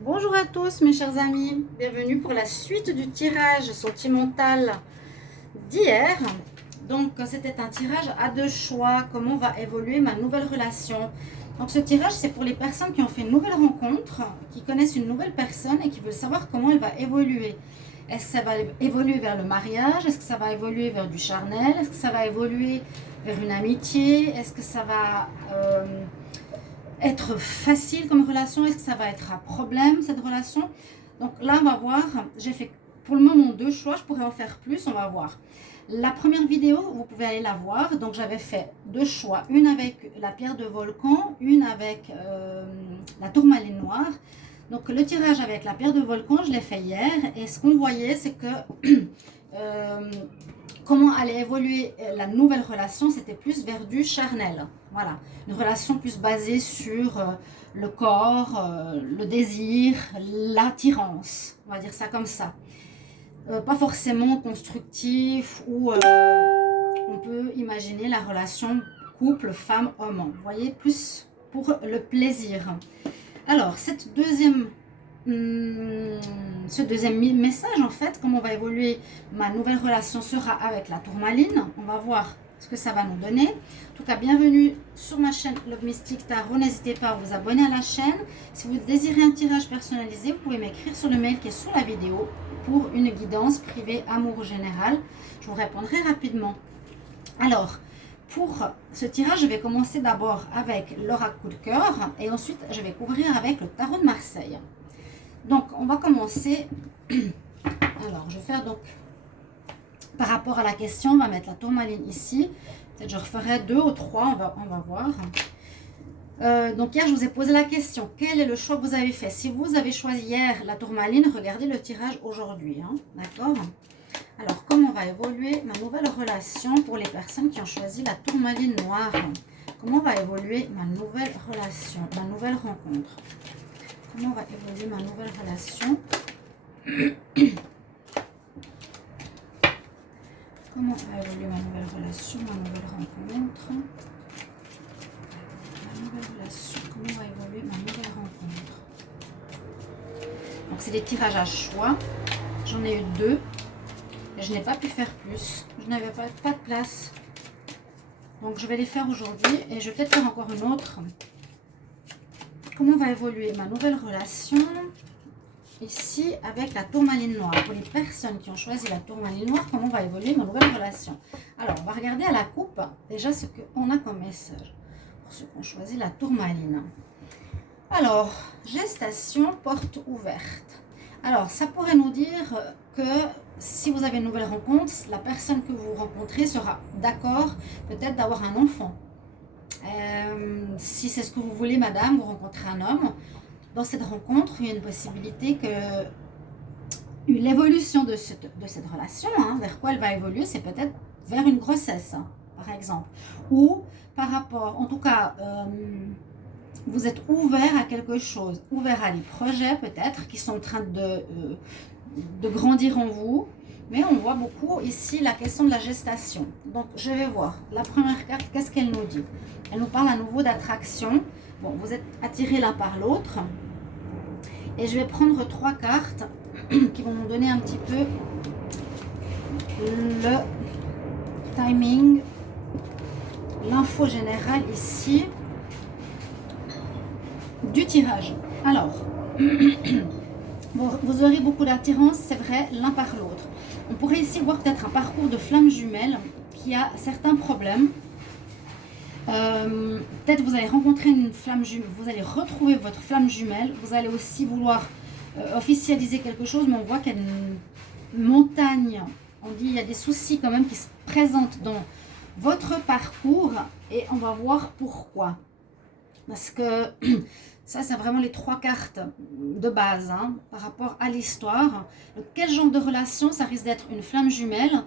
Bonjour à tous mes chers amis, bienvenue pour la suite du tirage sentimental d'hier. Donc c'était un tirage à deux choix, comment va évoluer ma nouvelle relation. Donc ce tirage c'est pour les personnes qui ont fait une nouvelle rencontre, qui connaissent une nouvelle personne et qui veulent savoir comment elle va évoluer. Est-ce que ça va évoluer vers le mariage? Est-ce que ça va évoluer vers du charnel? Est-ce que ça va évoluer vers une amitié? Est-ce que ça va être facile comme relation? Est-ce que ça va être un problème cette relation? Donc là on va voir, j'ai fait pour le moment deux choix, je pourrais en faire plus, on va voir. La première vidéo, vous pouvez aller la voir, donc j'avais fait deux choix, une avec la pierre de volcan, une avec la tourmaline noire. Donc le tirage avec la pierre de volcan, je l'ai fait hier, et ce qu'on voyait c'est que comment allait évoluer la nouvelle relation, c'était plus vers du charnel. Voilà, une relation plus basée sur le corps, le désir, l'attirance, on va dire ça comme ça. Pas forcément constructif ou on peut imaginer la relation couple, femme, homme. Vous voyez, plus pour le plaisir. Alors, ce deuxième message, en fait, comment va évoluer ma nouvelle relation sera avec la tourmaline. On va voir ce que ça va nous donner. En tout cas, bienvenue sur ma chaîne Love Mystic Tarot. N'hésitez pas à vous abonner à la chaîne. Si vous désirez un tirage personnalisé, vous pouvez m'écrire sur le mail qui est sous la vidéo pour une guidance privée amour général. Je vous répondrai rapidement. Alors, pour ce tirage, je vais commencer d'abord avec l'oracle coup de cœur et ensuite je vais couvrir avec le tarot de Marseille. Donc, on va commencer. Alors, je vais faire donc, par rapport à la question, on va mettre la tourmaline ici. Peut-être je referai deux ou trois, on va voir. Donc, hier, je vous ai posé la question. Quel est le choix que vous avez fait? Si vous avez choisi hier la tourmaline, regardez le tirage aujourd'hui. Hein, d'accord? Alors, comment va évoluer ma nouvelle relation pour les personnes qui ont choisi la tourmaline noire? Comment va évoluer ma nouvelle relation, ma nouvelle rencontre? Comment va évoluer ma nouvelle relation? Comment va évoluer ma nouvelle relation, ma nouvelle rencontre? Ma nouvelle relation, comment va évoluer ma nouvelle rencontre? Donc, c'est des tirages à choix. J'en ai eu deux. Et je n'ai pas pu faire plus. Je n'avais pas de place. Donc, je vais les faire aujourd'hui. Et je vais peut-être faire encore une autre. Comment va évoluer ma nouvelle relation ici avec la tourmaline noire? Pour les personnes qui ont choisi la tourmaline noire, comment va évoluer ma nouvelle relation? Alors, on va regarder à la coupe déjà ce qu'on a comme message pour ceux qui ont choisi la tourmaline. Alors, gestation, porte ouverte. Alors, ça pourrait nous dire que si vous avez une nouvelle rencontre, la personne que vous rencontrez sera d'accord peut-être d'avoir un enfant. Si c'est ce que vous voulez, madame, vous rencontrez un homme. Dans cette rencontre, il y a une possibilité que l'évolution de cette relation, hein, vers quoi elle va évoluer, c'est peut-être vers une grossesse, hein, par exemple. Ou par rapport, en tout cas, vous êtes ouvert à quelque chose, ouvert à des projets peut-être qui sont en train de grandir en vous. Mais on voit beaucoup ici la question de la gestation. Donc, je vais voir. La première carte, qu'est-ce qu'elle nous dit? Elle nous parle à nouveau d'attraction. Bon, vous êtes attirés l'un par l'autre. Et je vais prendre trois cartes qui vont nous donner un petit peu le timing, l'info générale ici du tirage. Alors, vous aurez beaucoup d'attirance, c'est vrai, l'un par l'autre. On pourrait ici voir peut-être un parcours de flamme jumelle qui a certains problèmes. Peut-être vous allez rencontrer une flamme jumelle, vous allez retrouver votre flamme jumelle. Vous allez aussi vouloir officialiser quelque chose, mais on voit qu'il y a une montagne. On dit qu'il y a des soucis quand même qui se présentent dans votre parcours et on va voir pourquoi. Parce que ça, c'est vraiment les trois cartes de base, hein, par rapport à l'histoire. Quel genre de relation? Ça risque d'être une flamme jumelle,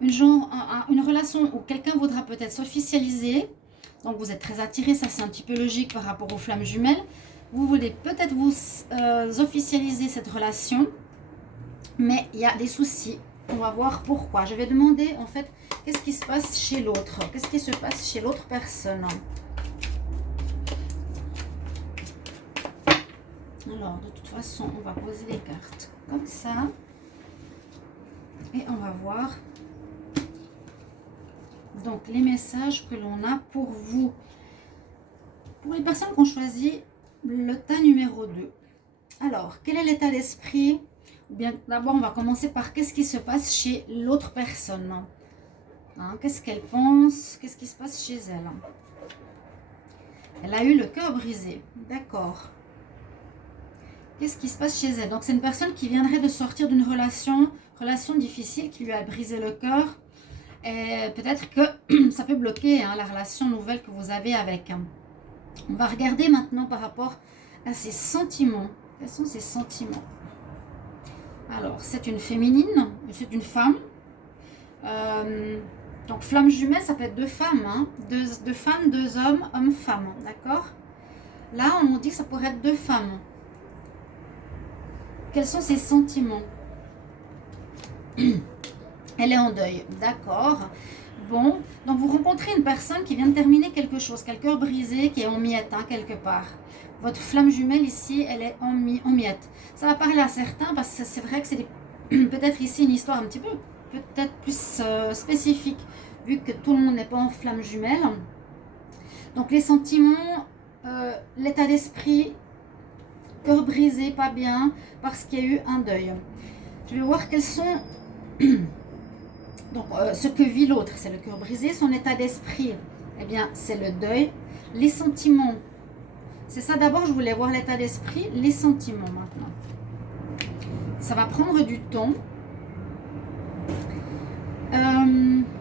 une relation où quelqu'un voudra peut-être s'officialiser. Donc, vous êtes très attiré, ça c'est un petit peu logique par rapport aux flammes jumelles. Vous voulez peut-être vous officialiser cette relation, mais il y a des soucis. On va voir pourquoi. Je vais demander, en fait, qu'est-ce qui se passe chez l'autre? Qu'est-ce qui se passe chez l'autre personne? Alors, de toute façon, on va poser les cartes comme ça. Et on va voir donc les messages que l'on a pour vous. Pour les personnes qui ont choisi le tas numéro 2. Alors, quel est l'état d'esprit? Bien, d'abord, on va commencer par qu'est-ce qui se passe chez l'autre personne. Hein, qu'est-ce qu'elle pense? Qu'est-ce qui se passe chez elle? Elle a eu le cœur brisé. D'accord. Qu'est-ce qui se passe chez elle? Donc, c'est une personne qui viendrait de sortir d'une relation difficile qui lui a brisé le cœur. Et peut-être que ça peut bloquer hein, la relation nouvelle que vous avez avec. On va regarder maintenant par rapport à ses sentiments. Quels sont ses sentiments? Alors, c'est une féminine, c'est une femme. Donc, flamme jumelle, ça peut être deux femmes. Hein, deux femmes, deux hommes, homme-femme. D'accord? Là, on nous dit que ça pourrait être deux femmes. Quels sont ses sentiments? Elle est en deuil. D'accord. Bon, donc vous rencontrez une personne qui vient de terminer quelque chose, qui a le cœur brisé, qui est en miettes, hein, quelque part. Votre flamme jumelle ici, elle est en miettes. Ça va parler à certains parce que c'est vrai que c'est peut-être ici une histoire un petit peu, peut-être plus spécifique, vu que tout le monde n'est pas en flamme jumelle. Donc les sentiments, l'état d'esprit, cœur brisé, pas bien, parce qu'il y a eu un deuil. Je vais voir quels sont... Donc, ce que vit l'autre, c'est le cœur brisé. Son état d'esprit, eh bien, c'est le deuil. Les sentiments, c'est ça d'abord, je voulais voir l'état d'esprit. Les sentiments maintenant. Ça va prendre du temps.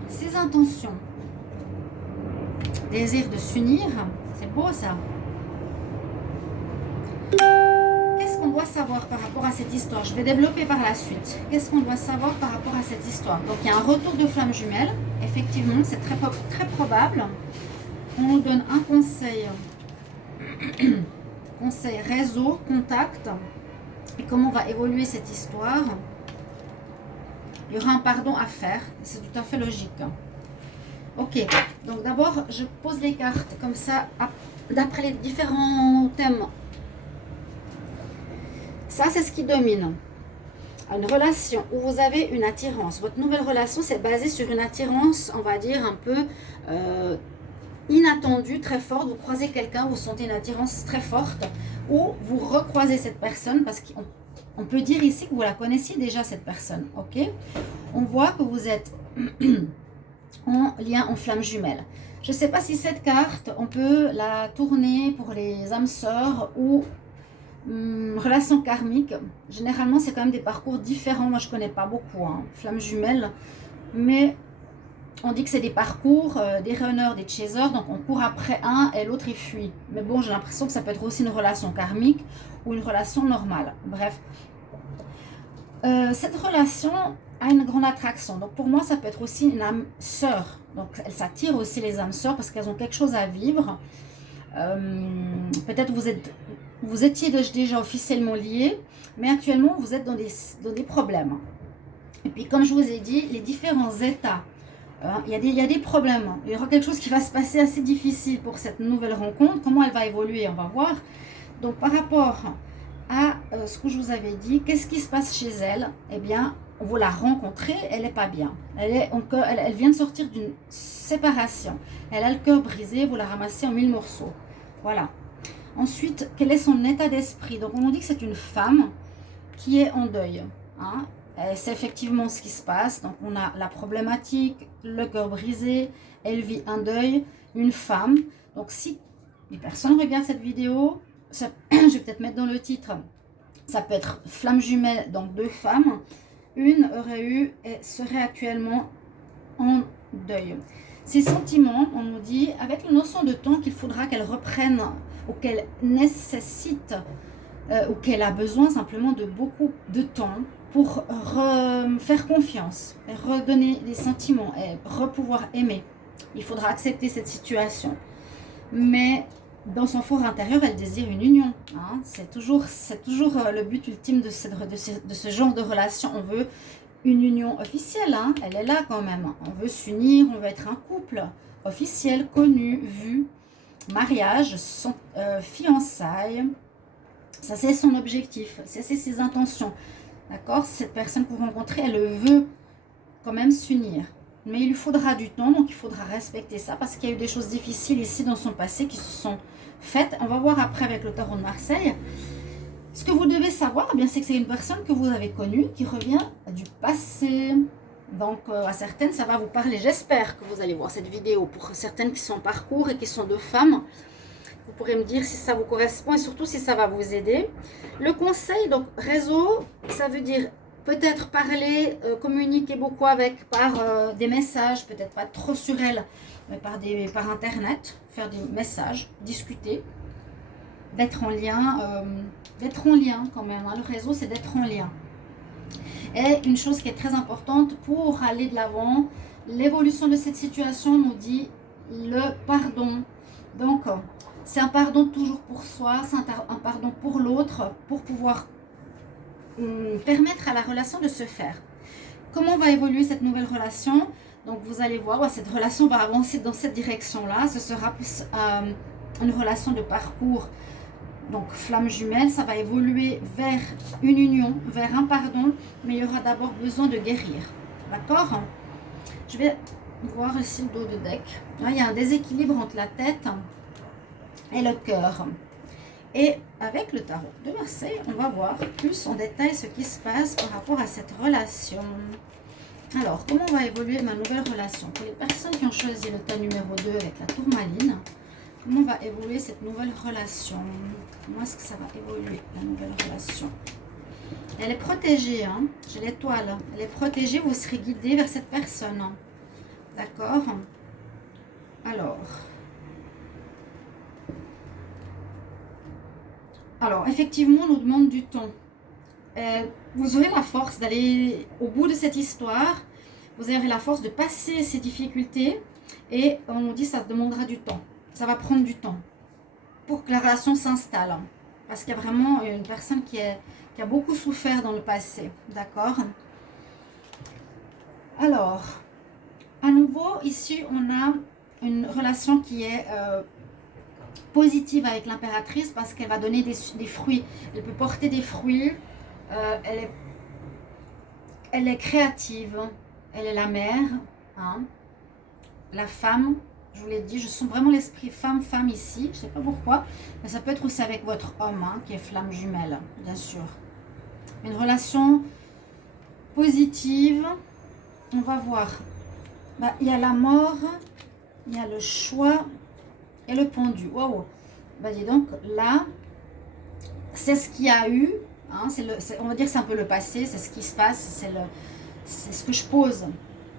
Ses intentions. Désir de s'unir. C'est beau ça. Qu'est-ce qu'on doit savoir par rapport à cette histoire? Je vais développer par la suite. Qu'est-ce qu'on doit savoir par rapport à cette histoire? Donc, il y a un retour de flamme jumelle. Effectivement, c'est très probable. On nous donne un conseil. Conseil réseau, contact. Et comment va évoluer cette histoire? Il y aura un pardon à faire. C'est tout à fait logique. Ok. Donc, d'abord, je pose les cartes comme ça, d'après les différents thèmes. Ça, c'est ce qui domine. Une relation où vous avez une attirance. Votre nouvelle relation, c'est basé sur une attirance, on va dire, un peu inattendue, très forte. Vous croisez quelqu'un, vous sentez une attirance très forte. Ou vous recroisez cette personne, parce qu'on peut dire ici que vous la connaissiez déjà, cette personne. Ok? On voit que vous êtes en lien, en flamme jumelle. Je ne sais pas si cette carte, on peut la tourner pour les âmes sœurs ou... relation karmique, généralement c'est quand même des parcours différents. Moi je connais pas beaucoup hein, flamme jumelle, mais on dit que c'est des parcours, des runners, des chasers, donc on court après un et l'autre il fuit. Mais bon, j'ai l'impression que ça peut être aussi une relation karmique ou une relation normale. Bref, cette relation a une grande attraction. Donc pour moi ça peut être aussi une âme sœur. Donc elle s'attire aussi les âmes sœurs parce qu'elles ont quelque chose à vivre. Peut-être vous étiez déjà officiellement liés, mais actuellement vous êtes dans des problèmes. Et puis comme je vous ai dit, les différents états, il y a des problèmes. Il y aura quelque chose qui va se passer assez difficile pour cette nouvelle rencontre. Comment elle va évoluer, on va voir. Donc par rapport à ce que je vous avais dit, qu'est-ce qui se passe chez elle? Eh bien, vous la rencontrez, elle n'est pas bien. Elle vient de sortir d'une séparation. Elle a le cœur brisé, vous la ramassez en 1000 morceaux. Voilà. Ensuite, quel est son état d'esprit? Donc, on nous dit que c'est une femme qui est en deuil. Hein? C'est effectivement ce qui se passe. Donc, on a la problématique, le cœur brisé. Elle vit un deuil, une femme. Donc, si les personnes regardent cette vidéo, je vais peut-être mettre dans le titre, ça peut être flamme jumelle, donc deux femmes. Une aurait eu et serait actuellement en deuil. Ces sentiments, on nous dit, avec la notion de temps qu'il faudra qu'elle reprenne ou qu'elle nécessite ou qu'elle a besoin simplement de beaucoup de temps pour faire confiance, et redonner des sentiments et pouvoir aimer. Il faudra accepter cette situation. Mais dans son fort intérieur, elle désire une union. Hein. C'est toujours le but ultime de ce genre de relation. On veut une union officielle, hein. Elle est là quand même. On veut s'unir, on veut être un couple officiel, connu, vu, mariage, fiançailles, Ça, c'est son objectif, c'est ses intentions. D'accord? Cette personne que vous rencontrez, elle veut quand même s'unir. Mais il lui faudra du temps, donc il faudra respecter ça parce qu'il y a eu des choses difficiles ici dans son passé qui se sont faites. On va voir après avec le tarot de Marseille. Ce que vous devez savoir, eh bien, c'est que c'est une personne que vous avez connue qui revient du passé. Donc, à certaines, ça va vous parler. J'espère que vous allez voir cette vidéo. Pour certaines qui sont en parcours et qui sont deux femmes, vous pourrez me dire si ça vous correspond et surtout si ça va vous aider. Le conseil, donc réseau, ça veut dire peut-être parler, communiquer beaucoup avec par des messages, peut-être pas trop sur elle, mais par internet, faire des messages, discuter, d'être en lien quand même. Hein. Le réseau, c'est d'être en lien. Et une chose qui est très importante pour aller de l'avant, l'évolution de cette situation nous dit le pardon. Donc, c'est un pardon toujours pour soi, c'est un pardon pour l'autre, pour pouvoir permettre à la relation de se faire. Comment va évoluer cette nouvelle relation? Donc, vous allez voir, cette relation va avancer dans cette direction-là. Ce sera plus une relation de parcours. Donc, flamme jumelle, ça va évoluer vers une union, vers un pardon, mais il y aura d'abord besoin de guérir. D'accord? Je vais voir ici le dos de deck. Là, il y a un déséquilibre entre la tête et le cœur. Et avec le tarot de Marseille, on va voir plus en détail ce qui se passe par rapport à cette relation. Alors, comment va évoluer ma nouvelle relation? Pour les personnes qui ont choisi le tas numéro 2 avec la tourmaline, comment va évoluer cette nouvelle relation? Comment est-ce que ça va évoluer, la nouvelle relation? Elle est protégée, hein? J'ai l'étoile. Elle est protégée, vous serez guidé vers cette personne. D'accord? Alors, effectivement, on nous demande du temps. Vous aurez la force d'aller au bout de cette histoire. Vous aurez la force de passer ces difficultés. Et on nous dit que ça demandera du temps. Ça va prendre du temps pour que la relation s'installe. Parce qu'il y a vraiment une personne qui a beaucoup souffert dans le passé. D'accord? Alors, à nouveau, ici, on a une relation qui est positive avec l'impératrice parce qu'elle va donner des fruits. Elle peut porter des fruits. Elle est créative. Elle est la mère. Hein, la femme. Je vous l'ai dit, je sens vraiment l'esprit femme ici. Je ne sais pas pourquoi. Mais ça peut être aussi avec votre homme, hein, qui est flamme jumelle, bien sûr. Une relation positive. On va voir. Il y a la mort. Il y a le choix. Et le pendu. Waouh. Dis donc, là, c'est ce qu'il y a eu. Hein, on va dire que c'est un peu le passé. C'est ce qui se passe. C'est ce que je pose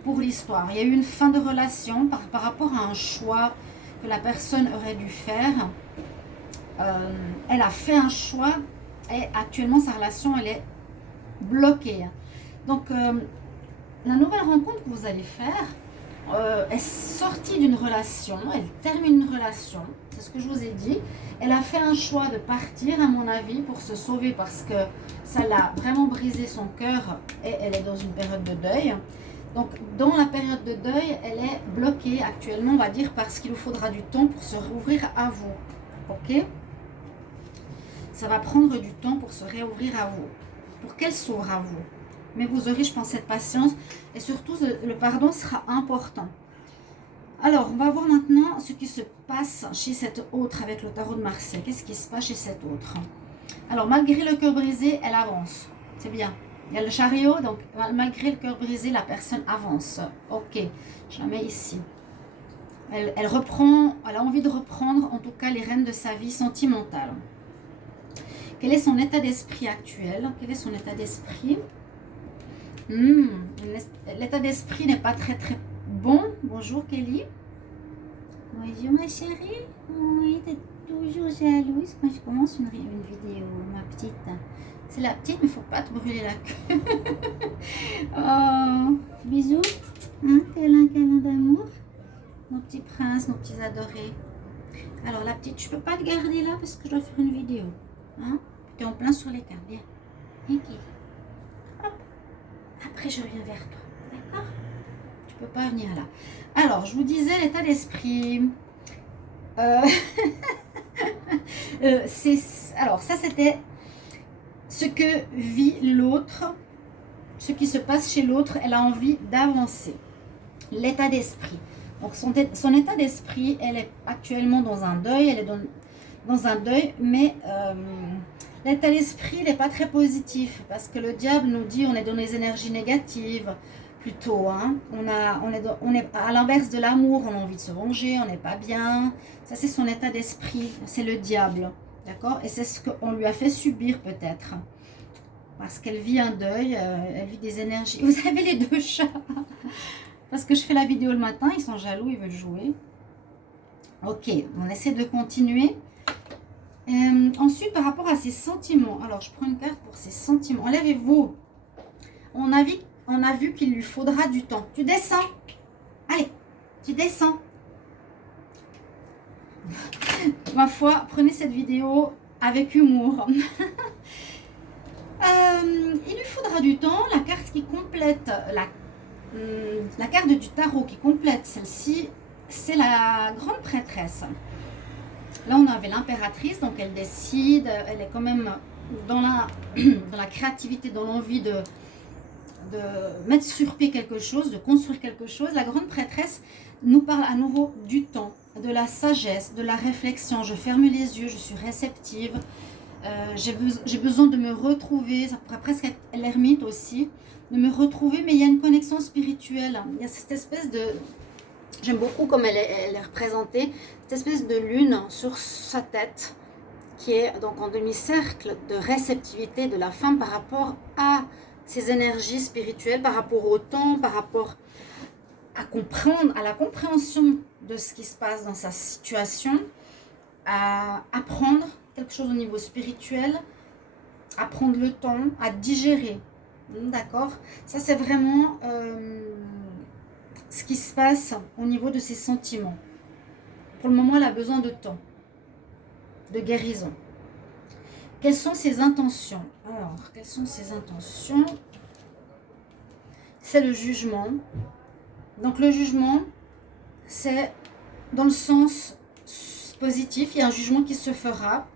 pour l'histoire. Il y a eu une fin de relation par rapport à un choix que la personne aurait dû faire. Elle a fait un choix et actuellement sa relation elle est bloquée. Donc la nouvelle rencontre que vous allez faire est sortie d'une relation, elle termine une relation, c'est ce que je vous ai dit. Elle a fait un choix de partir à mon avis pour se sauver parce que ça l'a vraiment brisé son cœur et elle est dans une période de deuil. Donc, dans la période de deuil, elle est bloquée actuellement, on va dire, parce qu'il vous faudra du temps pour se rouvrir à vous. Ok? Ça va prendre du temps pour se réouvrir à vous, pour qu'elle s'ouvre à vous. Mais vous aurez, je pense, cette patience et surtout, le pardon sera important. Alors, on va voir maintenant ce qui se passe chez cette autre avec le tarot de Marseille. Qu'est-ce qui se passe chez cette autre? Alors, malgré le cœur brisé, elle avance. C'est bien. Il y a le chariot, donc malgré le cœur brisé, la personne avance. Ok, je la mets ici. Elle reprend, elle a envie de reprendre en tout cas les rênes de sa vie sentimentale. Quel est son état d'esprit actuel? Quel est son état d'esprit? L'état d'esprit n'est pas très bon. Bonjour Kelly. Bonjour ma chérie. Oui, t'es toujours jalouse quand je commence une vidéo, ma petite. C'est la petite, mais il ne faut pas te brûler la queue. Oh, bisous. Hein, câlin d'amour. Nos petits princes, nos petits adorés. Alors la petite, je ne peux pas te garder là parce que je dois faire une vidéo. Hein? Tu es en plein sur l'écart. Bien. Tranquille. Hop. Après, je reviens vers toi. D'accord? Tu ne peux pas venir là. Alors, je vous disais l'état d'esprit. Alors, ça, c'était ce que vit l'autre, ce qui se passe chez l'autre. Elle a envie d'avancer. L'état d'esprit. Donc, son état d'esprit, elle est actuellement dans un deuil. Elle est dans un deuil, mais l'état d'esprit n'est pas très positif parce que le diable nous dit on est dans les énergies négatives plutôt. Hein. On est à l'inverse de l'amour, on a envie de se venger, on n'est pas bien. Ça, c'est son état d'esprit, c'est le diable. D'accord? Et c'est ce qu'on lui a fait subir peut-être. Parce qu'elle vit un deuil, elle vit des énergies. Vous avez les deux chats. Parce que je fais la vidéo le matin, ils sont jaloux, ils veulent jouer. Ok, on essaie de continuer. Ensuite, par rapport à ses sentiments. Alors, je prends une carte pour ses sentiments. Enlevez-vous. On a vu qu'il lui faudra du temps. Tu descends. Allez, tu descends. Ma foi, prenez cette vidéo avec humour. Il lui faudra du temps. La carte qui complète, la carte du tarot qui complète celle-ci, c'est la grande prêtresse. Là, on avait l'impératrice, donc elle décide, elle est quand même dans la créativité, dans l'envie de mettre sur pied quelque chose, de construire quelque chose. La grande prêtresse nous parle à nouveau du temps, de la sagesse, de la réflexion. Je ferme les yeux, je suis réceptive. J'ai besoin de me retrouver, ça pourrait presque être l'ermite aussi, de me retrouver, mais il y a une connexion spirituelle. Il y a cette espèce de... J'aime beaucoup comme elle est représentée, cette espèce de lune sur sa tête, qui est donc en demi-cercle de réceptivité de la femme par rapport à ses énergies spirituelles, par rapport au temps, par rapport à la compréhension de ce qui se passe dans sa situation, à apprendre quelque chose au niveau spirituel, à prendre le temps, à digérer. D'accord? Ça, c'est vraiment ce qui se passe au niveau de ses sentiments. Pour le moment, elle a besoin de temps, de guérison. Quelles sont ses intentions? Alors, quelles sont ses intentions? C'est le jugement. Donc, le jugement, c'est dans le sens positif. Il y a un jugement qui se fera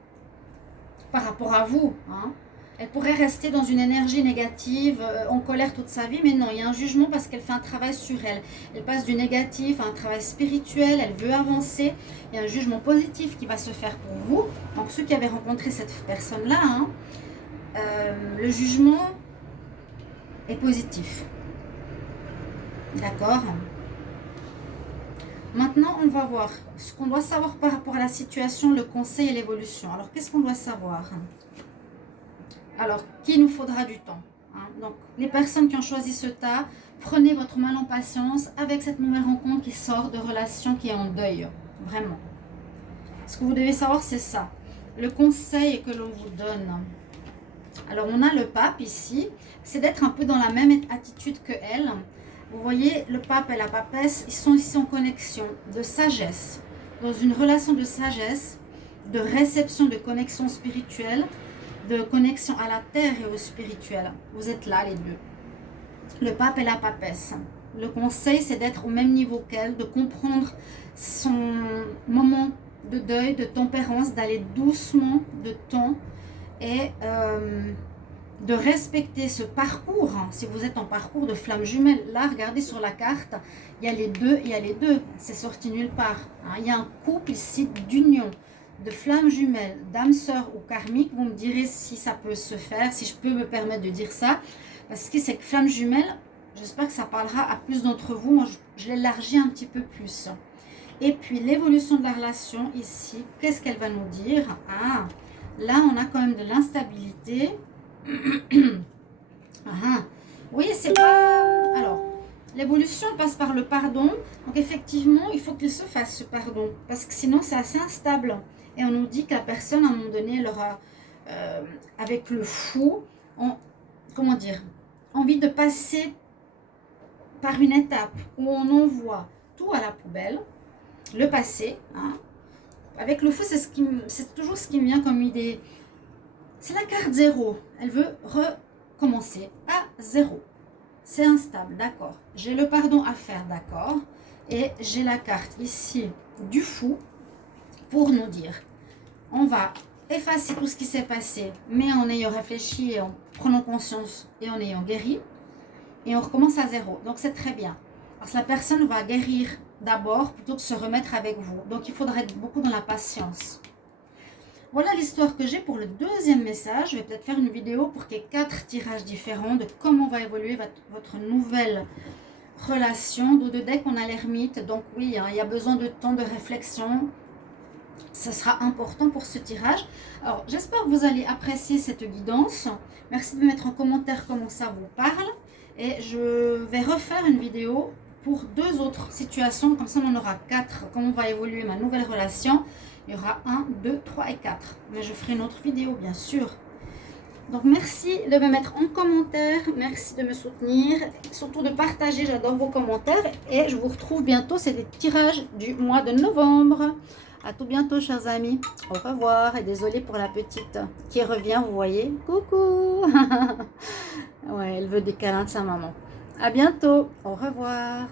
par rapport à vous. Hein. Elle pourrait rester dans une énergie négative, en colère toute sa vie, mais non, il y a un jugement parce qu'elle fait un travail sur elle. Elle passe du négatif à un travail spirituel, elle veut avancer. Il y a un jugement positif qui va se faire pour vous. Donc ceux qui avaient rencontré cette personne-là, hein, le jugement est positif. D'accord? Maintenant, on va voir ce qu'on doit savoir par rapport à la situation, le conseil et l'évolution. Alors, qu'est-ce qu'on doit savoir? Alors, qu'il nous faudra du temps. Hein. Donc, les personnes qui ont choisi ce tas, prenez votre mal en patience avec cette nouvelle rencontre qui sort de relation qui est en deuil. Vraiment. Ce que vous devez savoir, c'est ça. Le conseil que l'on vous donne. Alors, on a le pape ici. C'est d'être un peu dans la même attitude que elle. Vous voyez, le pape et la papesse, ils sont ici en connexion de sagesse. Dans une relation de sagesse, de réception, de connexion spirituelle, de connexion à la terre et au spirituel. Vous êtes là, les deux. Le pape et la papesse. Le conseil, c'est d'être au même niveau qu'elle, de comprendre son moment de deuil, de tempérance, d'aller doucement de temps et de respecter ce parcours. Si vous êtes en parcours de flamme jumelle, là, regardez sur la carte, il y a les deux, c'est sorti nulle part. Il y a un couple ici d'union, de flammes jumelles, d'âme sœur ou karmique. Vous me direz si ça peut se faire, si je peux me permettre de dire ça. Parce que c'est que flamme jumelle, j'espère que ça parlera à plus d'entre vous. Moi, je l'élargis un petit peu plus. Et puis, l'évolution de la relation ici, qu'est-ce qu'elle va nous dire? Ah, là, on a quand même de l'instabilité. Oui, c'est pas... Alors, l'évolution passe par le pardon. Donc, effectivement, il faut qu'il se fasse ce pardon. Parce que sinon, c'est assez instable. Et on nous dit que la personne, à un moment donné, elle aura, avec le fou, comment dire, envie de passer par une étape où on envoie tout à la poubelle, le passé. Hein. Avec le fou, c'est toujours ce qui me vient comme idée. C'est la carte 0. Elle veut recommencer à 0. C'est instable, d'accord. J'ai le pardon à faire, d'accord. Et j'ai la carte ici du fou pour nous dire, on va effacer tout ce qui s'est passé, mais en ayant réfléchi, et en prenant conscience et en ayant guéri. Et on recommence à zéro. Donc c'est très bien. Parce que la personne va guérir d'abord plutôt que se remettre avec vous. Donc il faudra être beaucoup dans la patience. Voilà l'histoire que j'ai pour le deuxième message. Je vais peut-être faire une vidéo pour qu'il y ait 4 tirages différents de comment va évoluer votre nouvelle relation. Dos de deck, on a l'ermite. Donc oui, hein, il y a besoin de temps de réflexion. Ce sera important pour ce tirage. Alors, j'espère que vous allez apprécier cette guidance. Merci de me mettre en commentaire comment ça vous parle. Et je vais refaire une vidéo pour 2 autres situations. Comme ça, on en aura 4. Comment va évoluer ma nouvelle relation. Il y aura 1, 2, 3 et 4. Mais je ferai une autre vidéo, bien sûr. Donc, merci de me mettre en commentaire. Merci de me soutenir. Surtout de partager. J'adore vos commentaires. Et je vous retrouve bientôt. C'est des tirages du mois de novembre. À tout bientôt, chers amis. Au revoir. Et désolée pour la petite qui revient, vous voyez. Coucou. Ouais, elle veut des câlins de sa maman. À bientôt. Au revoir.